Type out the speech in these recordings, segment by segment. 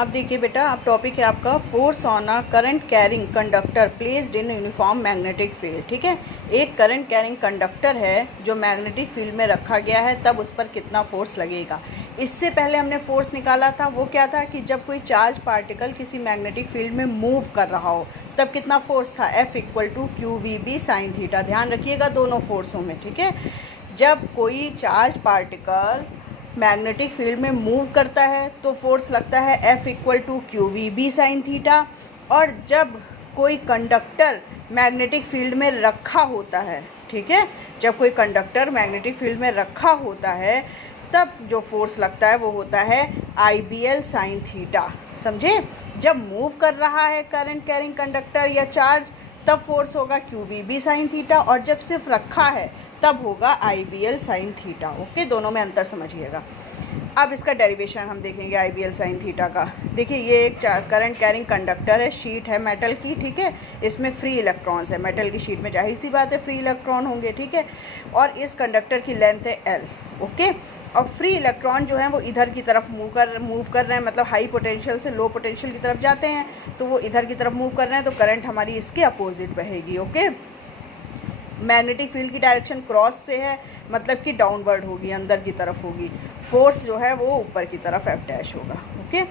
अब देखिए बेटा, अब टॉपिक है आपका force on a current carrying conductor placed in uniform magnetic field. ठीक है, एक करंट कैरिंग कंडक्टर है जो मैग्नेटिक फील्ड में रखा गया है, तब उस पर कितना फोर्स लगेगा। इससे पहले हमने फोर्स निकाला था, वो क्या था कि जब कोई चार्ज पार्टिकल किसी मैग्नेटिक फील्ड में मूव कर रहा हो तब कितना फोर्स था, F equal to Q we B sign theta. ध्यान रखिएगा दोनों फोर्सों में। ठीक है, जब कोई चार्ज पार्टिकल मैग्नेटिक फील्ड में मूव करता है तो फोर्स लगता है F equal to Q we B sign थीटा, और जब कोई कंडक्टर मैग्नेटिक फील्ड में रखा होता है, ठीक है, जब कोई कंडक्टर मैग्नेटिक फील्ड में रखा होता है तब जो फोर्स लगता है वो होता है IBL साइन थीटा। समझे, जब मूव कर रहा है करंट कैरिंग कंडक्टर या चार्ज तब फोर्स होगा QVB साइन थीटा, और जब सिर्फ रखा है तब होगा IBL साइन थीटा। ओके, दोनों में अंतर समझिएगा। अब इसका डेरिवेशन हम देखेंगे IBL साइन थीटा का। देखिए, ये एक करंट कैरिंग कंडक्टर है, शीट है मेटल की। ठीक है, इसमें फ्री इलेक्ट्रॉन्स है। मेटल की शीट में जाहिर सी बात है फ्री इलेक्ट्रॉन होंगे। ठीक है, और इस कंडक्टर की लेंथ है L। ओके, और फ्री इलेक्ट्रॉन जो हैं वो इधर की तरफ मूव कर रहे हैं, मतलब हाई पोटेंशियल से लो पोटेंशियल की तरफ जाते हैं, तो वो इधर की तरफ मूव कर रहे हैं, तो करंट हमारी इसके अपोजिट बहेगी। ओके, मैग्नेटिक फील्ड की डायरेक्शन क्रॉस से है, मतलब कि डाउनवर्ड होगी, अंदर की तरफ होगी। फोर्स जो है वो ऊपर की तरफ F डैश होगा। Okay,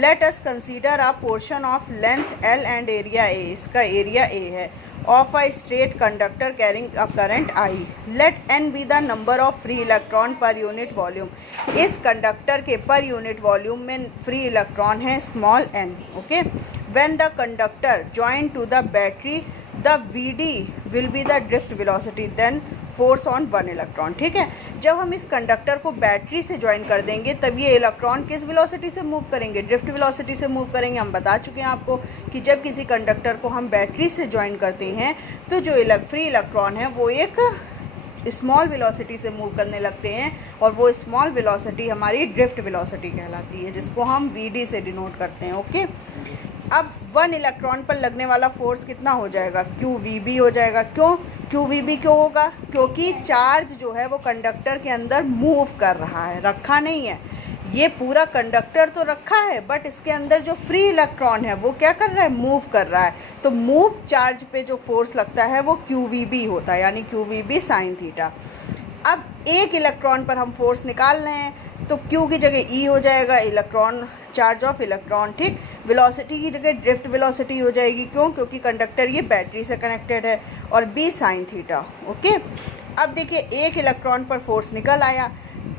let us consider a portion of length L and area A। इसका एरिया A है, of a straight conductor carrying a current I। Let N be the number of free electron per unit volume. इस conductor के per unit volume में free electron है small n। Okay, when the conductor join to the battery the VD will be the drift velocity then force on one electron. ठीक है, जब हम इस conductor को बैटरी से ज्वाइन कर देंगे तब ये इलेक्ट्रॉन किस वेलोसिटी से मूव करेंगे, ड्रिफ्ट वेलोसिटी से मूव करेंगे। हम बता चुके हैं आपको कि जब किसी कंडक्टर को हम बैटरी से ज्वाइन करते हैं तो जो फ्री इलेक्ट्रॉन है वो एक स्मॉल वेलोसिटी से मूव करने लगते हैं, और वो स्मॉल वेलोसिटी हमारी ड्रिफ्ट वेलोसिटी कहलाती है, जिसको हम VD से डिनोट करते हैं। ओके, अब वन इलेक्ट्रॉन पर लगने वाला फोर्स कितना हो जाएगा, QVB हो जाएगा। क्यों QVB क्यों होगा, क्योंकि चार्ज जो है वो कंडक्टर के अंदर मूव कर रहा है, रखा नहीं है। ये पूरा कंडक्टर तो रखा है, बट इसके अंदर जो फ्री इलेक्ट्रॉन है वो क्या कर रहा है, मूव कर रहा है। तो मूव चार्ज पे जो फोर्स लगता है वो QVB होता है, यानी QVB साइन थीटा। अब एक इलेक्ट्रॉन पर हम फोर्स निकाल रहे हैं, तो Q की जगह E हो जाएगा, इलेक्ट्रॉन चार्ज ऑफ इलेक्ट्रॉन। ठीक, वेलोसिटी की जगह ड्रिफ्ट वेलोसिटी हो जाएगी। क्यों, क्योंकि कंडक्टर ये बैटरी से कनेक्टेड है, और B साइन थीटा। ओके, अब देखिए एक इलेक्ट्रॉन पर फोर्स निकल आया,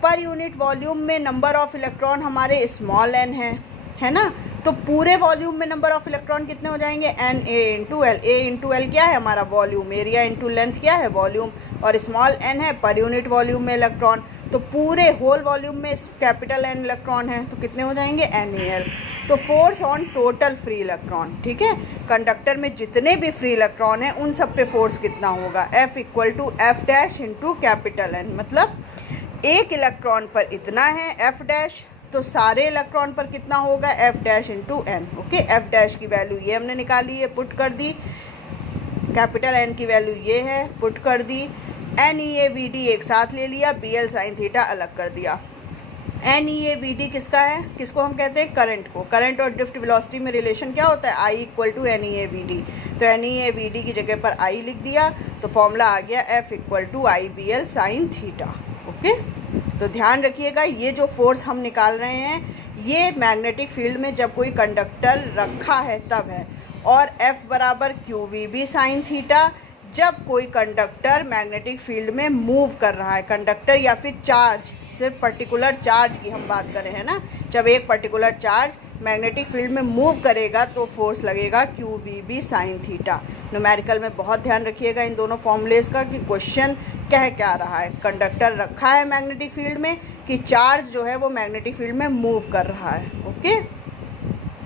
पर यूनिट वॉल्यूम में नंबर ऑफ इलेक्ट्रॉन हमारे स्मॉल n है ना, तो पूरे वॉल्यूम में नंबर ऑफ इलेक्ट्रॉन कितने हो जाएंगे, NA into L। A into L क्या है हमारा वॉल्यूम, एरिया इंटू लेंथ क्या है वॉल्यूम, और स्मॉल n है पर यूनिट वॉल्यूम में इलेक्ट्रॉन। तो पूरे होल वॉल्यूम में कैपिटल N इलेक्ट्रॉन है, तो कितने हो जाएंगे, NaL। तो force on total free electron, ठीक है, कंडक्टर में जितने भी फ्री इलेक्ट्रॉन हैं उन सब पे फोर्स कितना होगा, F equal to F dash into capital N। मतलब एक इलेक्ट्रॉन पर इतना है F डैश, तो सारे इलेक्ट्रॉन पर कितना होगा, F dash into N। Okay, F dash की वैल्यू ये हमने निकाली है, पुट कर दी। कैपिटल N की वैल्यू ये है, पुट कर दी। NeAVD एक साथ ले लिया, BL साइन थीटा अलग कर दिया। NeAVD किसका है, किसको हम कहते हैं, करंट को। करंट और ड्रिफ्ट वेलोसिटी में रिलेशन क्या होता है, I इक्वल टू NeAVD। तो NeAVD की जगह पर I लिख दिया, तो फॉर्मूला आ गया F equal to IBL sine theta. Okay, तो ध्यान रखिएगा, ये जो फोर्स हम निकाल रहे हैं ये मैग्नेटिक फील्ड में जब कोई कंडक्टर रखा है तब है, और F बराबर QVB साइन थीटा जब कोई कंडक्टर मैग्नेटिक फील्ड में मूव कर रहा है। कंडक्टर या फिर चार्ज, सिर्फ पर्टिकुलर चार्ज की हम बात करें, है ना, जब एक पर्टिकुलर चार्ज मैग्नेटिक फील्ड में मूव करेगा तो फोर्स लगेगा QVB साइन थीटा। न्यूमेरिकल में बहुत ध्यान रखिएगा इन दोनों फॉर्मूलेस का कि क्वेश्चन कह क्या रहा है, कंडक्टर रखा है मैग्नेटिक फील्ड में कि चार्ज जो है वो मैग्नेटिक फील्ड में मूव कर रहा है। ओके।